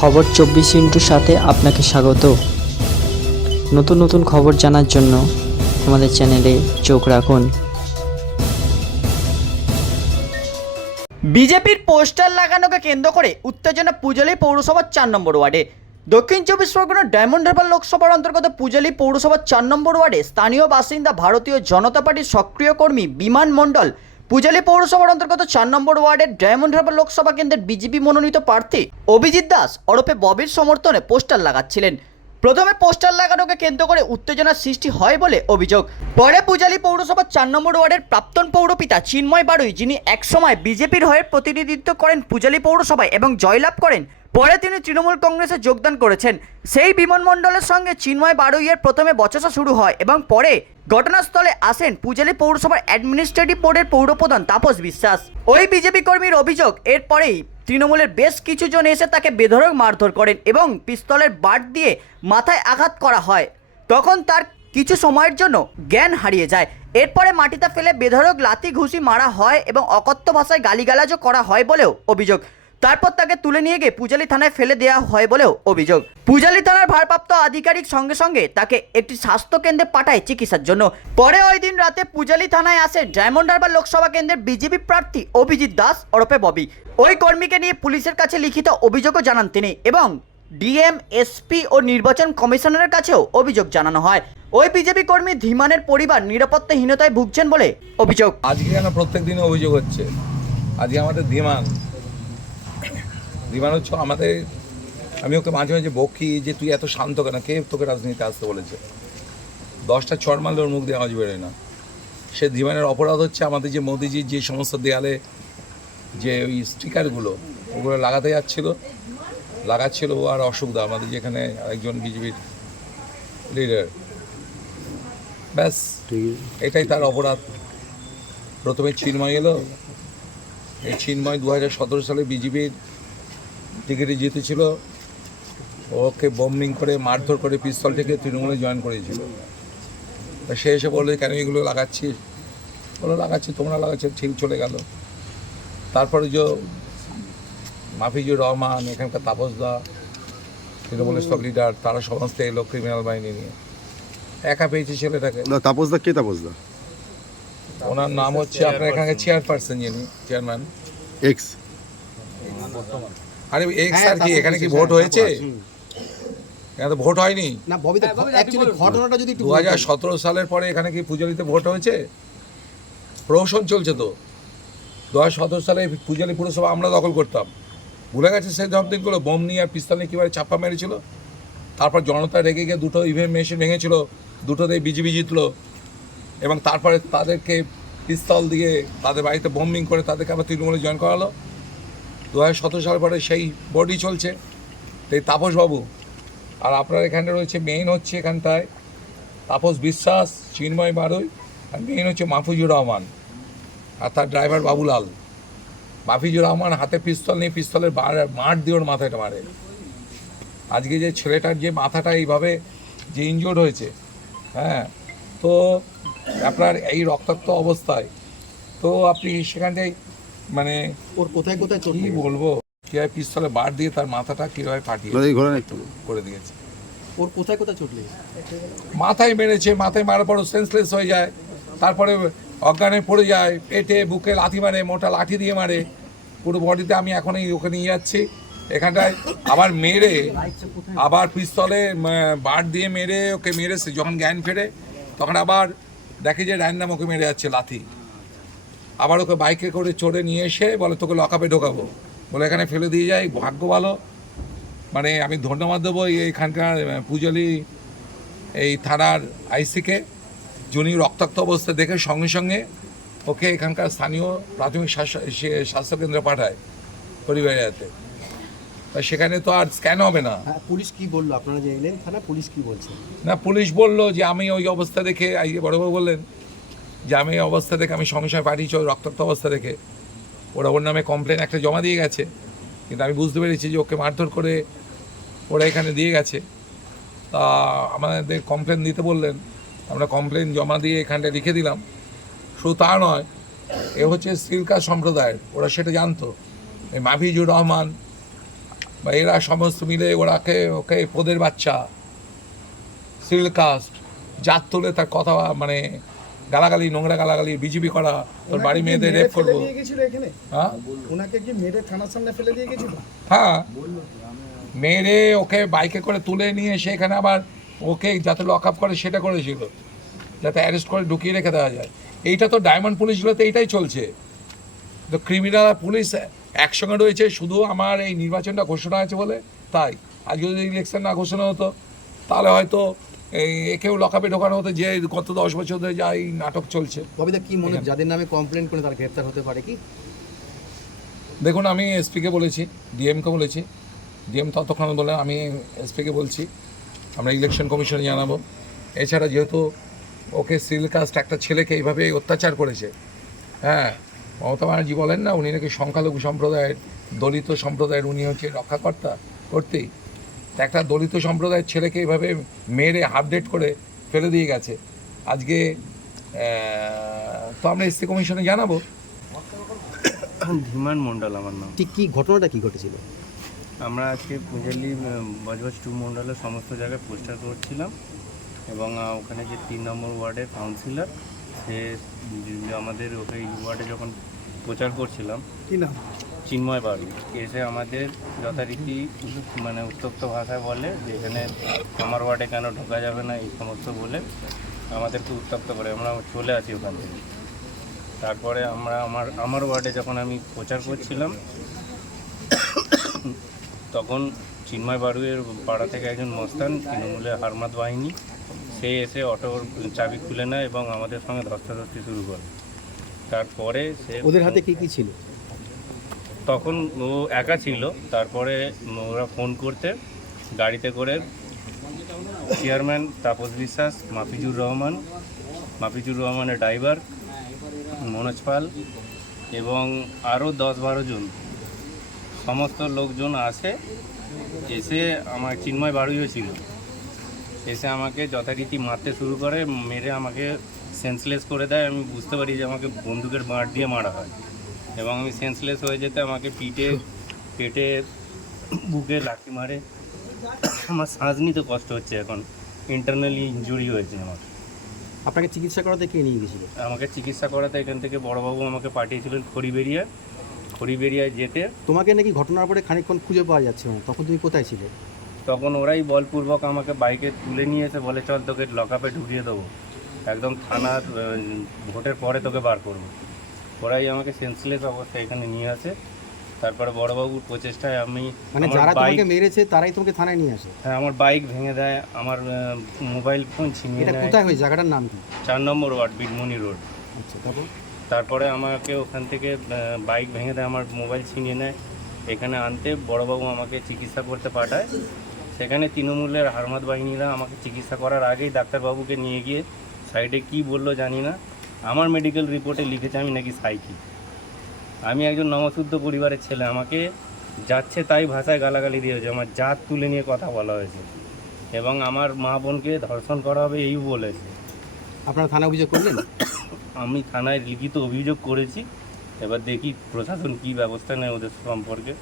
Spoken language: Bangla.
খবর 24 সাথে আপনাকে স্বাগত। নতুন নতুন খবর জানার জন্য আমাদের চ্যানেলে চোখ রাখুন। বিজেপির পোস্টার লাগানোকে কেন্দ্র করে উত্তেজনা পূজালী পৌরসভার 4 নম্বর ওয়ার্ডে। দক্ষিণ চব্বিশ পরগনার ডায়মন্ড হারবার লোকসভার অন্তর্গত পূজালী পৌরসভার 4 নম্বর ওয়ার্ডে স্থানীয় বাসিন্দা ভারতীয় জনতা পার্টির সক্রিয় কর্মী বিমান মণ্ডল পূজালী পৌরসভার অন্তর্গত 4 নম্বর ওয়ার্ডের ডায়মন্ড হারবার লোকসভা কেন্দ্রের বিজেপি মনোনীত প্রার্থী অভিজিৎ দাস ওরফে ববির সমর্থনে পোস্টার লাগাচ্ছিলেন। প্রথমে পোস্টার লাগানোকে কেন্দ্র করে উত্তেজনার সৃষ্টি হয় বলে অভিযোগ। পরে পূজালী পৌরসভার 4 নম্বর ওয়ার্ডের প্রাক্তন পৌরপিতা চিন্ময় বাড়ুই, যিনি একসময় বিজেপির হয়ে প্রতিনিধিত্ব করেন পূজালী পৌরসভায় এবং জয়লাভ করেন, পরে তিনি তৃণমূল কংগ্রেসে যোগদান করেছেন। সেই বিমানমণ্ডলের সঙ্গে চিন্ময় বাড়ুইয়ের প্রথমে বচসা শুরু হয় এবং পরে ঘটনাস্থলে আসেন পূজালী পৌরসভার অ্যাডমিনিস্ট্রেটিভ বোর্ডের পৌরপ্রধান তাপস বিশ্বাস। ওই বিজেপি কর্মীর অভিযোগ, এরপরেই তৃণমূলের বেশ কিছু জন এসে তাকে বেধড়ক মারধর করেন এবং পিস্তলের বাট দিয়ে মাথায় আঘাত করা হয়। তখন তার কিছু সময়ের জন্য জ্ঞান হারিয়ে যায়। এরপরে মাটিতে ফেলে বেধড়ক লাথি ঘুষি মারা হয় এবং অকথ্য ভাষায় গালিগালাজও করা হয় বলেও অভিযোগ। তারপর তাকে তুলে নিয়ে গিয়ে পূজালী থানায় ফেলে দেওয়া হয় বলেও অভিযোগ। পূজালী থানার ভারপ্রাপ্ত আধিকারিক সঙ্গে সঙ্গে তাকে একটি স্বাস্থ্যকেন্দ্রে পাঠায় চিকিৎসার জন্য। পরে ওই দিন রাতে পূজালী থানায় আসে ডায়মন্ড হারবার লোকসভা কেন্দ্রের বিজেপি প্রার্থী অভিজিৎ দাস ওরফে ববি। ওই কর্মীকে নিয়ে পুলিশের কাছে লিখিত অভিযোগও জানান তিনি এবং ডিএম, এসপি ও নির্বাচন কমিশনারের কাছেও অভিযোগ জানানো হয়। ওই বিজেপি কর্মী ধীমানের পরিবার নিরাপত্তাহীনতায় ভুগছেন বলে অভিযোগ। আজকে কেন প্রত্যেক দিনে অভিযোগ হচ্ছে? আজকে আমাদের ধীমান হচ্ছে আমাদের, আমি ওকে মাঝে মাঝে বকি যে তুই এত শান্ত কেন, কে তোকে রাজনীতিতে আসতে বলেছে? 10টা চড় মারলে ওর মুখ দিয়ে আওয়াজ বেরোয় না। সে ধীমানের অপরাধ হচ্ছে আমাদের যে মোদিজির যে সমস্ত দেয়ালে যে ওই স্টিকারগুলো ওগুলো লাগাচ্ছিল ও আর অসুবিধা আমাদের যেখানে একজন বিজেপির লিডার, ব্যাস এটাই তার অপরাধ। প্রথমে চিন্ময় এলো, এই চিন্ময় 2017 সালে বিজেপির টিকিটে জিতেছিল, ওকে বম্বিং করে মারধর করে পিস্তল থেকে তৃণমূলে জয়েন করেছিল। সে এসে বললো কেন এগুলো লাগাচ্ছিস? বলো লাগাচ্ছি, তোমরা লাগাচ্ছ, ঠিক চলে গেল। তারপরে যে মাফিজুর রহমান, এখানকার তাপসদা, তৃণমূলের সব লিডার, তারা সমস্ত এলো ক্রিমিনাল বাহিনী নিয়ে। একা পেয়েছে ছেলেটাকে। তাপসদা কে? তাপসদা ওনার নাম হচ্ছে আপনার এখানকার চেয়ারপারসন, যিনি চেয়ারম্যান এক্স। আরে এক্স আর কি, এখানে কি ভোট হয়েছে? এখানে তো ভোট হয়নি না ববিতা, অ্যাকচুয়ালি ঘটনাটা যদি 2017 সালের পরে এখানে কি পূজালিতে ভোট হয়েছে? প্রহসন চলছে তো। 2017 সালে পূজালি পুরসভা আমরা দখল করতাম, ভুলে গেছে সেই সব দিনগুলো? বোম নিয়ে আর পিস্তল নিয়ে কীভাবে চাপ্পা মেরেছিল। তারপর জনতা রেগে গিয়ে 2টো ইভিএম মেশিন ভেঙেছিল, 2টোতেই বিজেপি জিতলো এবং তারপরে তাদেরকে পিস্তল দিয়ে তাদের বাড়িতে বোম্বিং করে তাদেরকে আবার তৃণমূলে জয়েন করালো। 2017 সালের পরে সেই বডি চলছে, এই তাপসবাবু। আর আপনার এখানে রয়েছে মেইন হচ্ছে এখানটায় তাপস বিশ্বাস, চিন্ময় বাড়ুই, আর মেইন হচ্ছে মাফিজুর রহমান আর তার ড্রাইভার বাবুলাল। মাফিজুর রহমান হাতে পিস্তল নিয়ে পিস্তলের মার দিয়ে ওর মাথাটা মারে। আজকে যে ছেলেটার যে মাথাটা এইভাবে যে ইনজোর্ড হয়েছে, হ্যাঁ, তো আপনার এই রক্তাক্ত অবস্থায় তো আপনি সেখানটায় মানে ওর কোথায় কোথায় চোট কি বলবো, কীভাবে পিস্তলে বার দিয়ে তার মাথাটা কীভাবে ফাটিয়ে করে দিয়েছে। ওর কোথায় কোথায় চোট লেগেছে? মাথায় মেরেছে, মাথায় মারার পর সেন্সলেস হয়ে যায়, তারপরে অজ্ঞানে পড়ে যায়, পেটে বুকে লাথি মারে, মোটা লাঠি দিয়ে মারে পুরো বডিতে। আমি এখনই ওকে নিয়ে যাচ্ছি এখানটায়, আবার মেরে আবার পিস্তলে বার দিয়ে মেরে ওকে মেরেছে। যখন জ্ঞান ফেরে তখন আবার দেখে যে র্যান্ডাম ওকে মেরে যাচ্ছে লাথি। আবার ওকে বাইকে করে চড়ে নিয়ে এসে বলে তোকে লকআপে ঢোকাবো, বলে এখানে ফেলে দিয়ে যায়। ভাগ্য ভালো, মানে আমি ধন্যবাদ দেবো এইখানকার পূজালী এই থানার আইসিকে, যিনি রক্তাক্ত অবস্থা দেখে সঙ্গে সঙ্গে ওকে এখানকার স্থানীয় প্রাথমিক স্বাস্থ্যকেন্দ্রে পাঠায় পরিবারের হাতে। তা সেখানে তো আর স্ক্যান হবে না। পুলিশ কি বললো? আপনারা যে এলেন থানা, পুলিশ কি বলছে? না, পুলিশ বললো যে আমি ওই অবস্থা দেখে, বড়বাবু বললেন যে আমি এই অবস্থা দেখে আমি সঙ্গে সঙ্গে পাঠিয়েছি ওই রক্তাক্ত অবস্থা দেখে। ওরা ওর নামে কমপ্লেন একটা জমা দিয়ে গেছে, কিন্তু আমি বুঝতে পেরেছি যে ওকে মারধর করে ওরা এখানে দিয়ে গেছে। তা আমাদের কমপ্লেন দিতে বললেন, আমরা কমপ্লেন জমা দিয়ে এখানটা লিখে দিলাম। শুধু তা নয়, এ হচ্ছে সিলকা সম্প্রদায়ের, ওরা সেটা জানতো। এই মাফিজুর রহমান বা এরা সমস্ত মিলে ওরাকে ওকে পোদের বাচ্চা, সিভিল কাস্ট, জাত তুলে তার কথা মানে গালাগালি, নোংরা গালাগালি, বিজেপি করা, তোর বাড়ি মেয়েদের রেপ করবো। হ্যাঁ ওনাকে কি মেরে থানার সামনে ফেলে দিয়ে গেছিল? হ্যাঁ, মেরে ওকে বাইকে করে তুলে নিয়ে এসে এখানে আবার ওকে যাতে লক আপ করে সেটা করেছিল, যাতে অ্যারেস্ট করে ঢুকিয়ে রেখে দেওয়া যায়। এইটা তো ডায়মন্ড পুলিশগুলোতে এইটাই চলছে। তো ক্রিমিনাল আর পুলিশ একসঙ্গে রয়েছে শুধু আমার এই নির্বাচনটা ঘোষণা আছে বলে। তাই আজকে যদি ইলেকশন না ঘোষণা হতো তাহলে হয়তো একেও লকআপে ঢোকানো হতো, যে গত 10 বছর ধরে যা এই নাটক চলছে। ববিদা কি মনে হয় যাদের নামে কমপ্লেন করে তারা গ্রেফতার হতে পারে কি? দেখুন, আমি এসপিকে বলেছি, ডিএমকে বলেছি, ডিএম ততক্ষণ বলে আমি এসপিকে বলছি, আমরা ইলেকশন কমিশনে জানাবো। এছাড়া যেহেতু ওকে সিভিল কাস্ট একটা ছেলেকে এইভাবে অত্যাচার করেছে, হ্যাঁ, মমতা ব্যানার্জি বলেন না উনি নাকি সংখ্যালঘু সম্প্রদায়ের, দলিত সম্প্রদায়ের উনি হচ্ছে রক্ষাকর্তা করতেই, তা একটা দলিত সম্প্রদায়ের ছেলেকে এইভাবে মেরে হাফডেট করে ফেলে দিয়ে গেছে। আজকে তো আমরা এসসি কমিশনে জানাবো। ধীমান মণ্ডল আমার নাম। ঠিক কি ঘটনাটা কি ঘটেছিল? আমরা আজকে পূজালি বজবজ 2 মণ্ডলের সমস্ত জায়গায় পোস্টার করছিলাম এবং ওখানে যে 3 নম্বর ওয়ার্ডের কাউন্সিলর সে আমাদের ওকে এই ওয়ার্ডে যখন প্রচার করছিলাম, কি নাম? চিন্ময় বাড়ি এসে আমাদের যথারীতি মানে উত্তপ্ত ভাষায় বলে যে এখানে আমার ওয়ার্ডে কেন ঢোকা যাবে না, এই সমস্ত বলে আমাদেরকে উত্তপ্ত করে। আমরা চলে আসি ওখান থেকে। তারপরে আমরা আমার ওয়ার্ডে যখন আমি প্রচার করছিলাম তখন চিন্ময় বাড়ুয়ের পাড়া থেকে একজন মস্তান, তৃণমূলের হারমাত বাহিনী, সে এসে অটোর চাবি খুলে নেয় এবং আমাদের সঙ্গে ধস্তাধস্তি শুরু করে। তারপরে সে ওদের হাতে কি কি ছিল? তখন ও একা ছিল। তারপরে ওরা ফোন করতে গাড়িতে করে চেয়ারম্যান তাপস বিশ্বাস, মাফিজুর রহমানের ড্রাইভার মনোজ পাল এবং আরও 10-12 জন সমস্ত লোকজন আসে। এসে আমার চিন্ময় বাড়ুইও ছিল, এসে আমাকে যথারীতি মারতে শুরু করে, মেরে আমাকে সেন্সলেস করে দেয়। আমি বুঝতে পারি যে আমাকে বন্দুকের বাঁট দিয়ে মারা হয় এবং আমি সেন্সলেস হয়ে যেতে আমাকে পিঠে, পেটে, বুকে লাথি মারে। আমার শ্বাস নিতে কষ্ট হচ্ছে, এখন ইন্টারনালি ইনজুরি হয়েছে আমার। আপনাকে চিকিৎসা করাতে কে নিয়ে গেছিল? আমাকে চিকিৎসা করাতে এখান থেকে বড়বাবু আমাকে পাঠিয়েছিলেন খড়িবেরিয়ায় যেতে। তোমাকে নাকি ঘটনার পরে খানিকক্ষণ খুঁজে পাওয়া যাচ্ছে না, তখন তুমি কোথায় ছিলে? তখন ওরাই বলপূর্বক আমাকে বাইকে তুলে নিয়ে এসে বলে চল তোকে লকআপে ঢুকিয়ে দেবো, একদম থানার ভোটের পরে তোকে বার করবো। ওরাই আমাকে সেন্সলেস অবস্থায় এখানে নিয়ে আসে। তারপরে বড়বাবুর প্রচেষ্টায় আমি মানে আমার যারা বাইক, তোমাকে মেরেছে তারাই তোমাকে থানায় নিয়ে আসে? হ্যাঁ, আমার বাইক ভেঙে দেয়, আমার মোবাইল ফোন ছিনিয়ে এটা নেয়। কোথায় হয়েছে? জায়গাটার নাম কি? 4 নম্বর ওয়ার্ড, বিটমনি রোড। আচ্ছা, তারপর? তারপরে আমাকে ওখান থেকে বাইক ভেঙে দেয়, আমার মোবাইল ছিনিয়ে নেয়। এখানে আনতে বড়বাবু আমাকে চিকিৎসা করতে পাঠায়। সেখানে তৃণমূলের হারমাত বাহিনীরা আমাকে চিকিৎসা করার আগেই ডাক্তারবাবুকে নিয়ে গিয়ে সাইডে কি বললো জানি না, আমার মেডিকেল রিপোর্টে লিখেছে আমি নাকি সাইকি। আমি একজন নমশুদ্ধ পরিবারের ছেলে, আমাকে যাচ্ছে তাই ভাষায় গালাগালি দিয়ে হয়েছে, আমার জাত তুলে নিয়ে কথা বলা হয়েছে এবং আমার মা বোনকে ধর্ষণ করা হবে এই বলেছে। আপনারা থানায় অভিযোগ করলেন? আমি থানায় লিখিত অভিযোগ করেছি, এবার দেখি প্রশাসন কী ব্যবস্থা নেয় ওদের সম্পর্কে।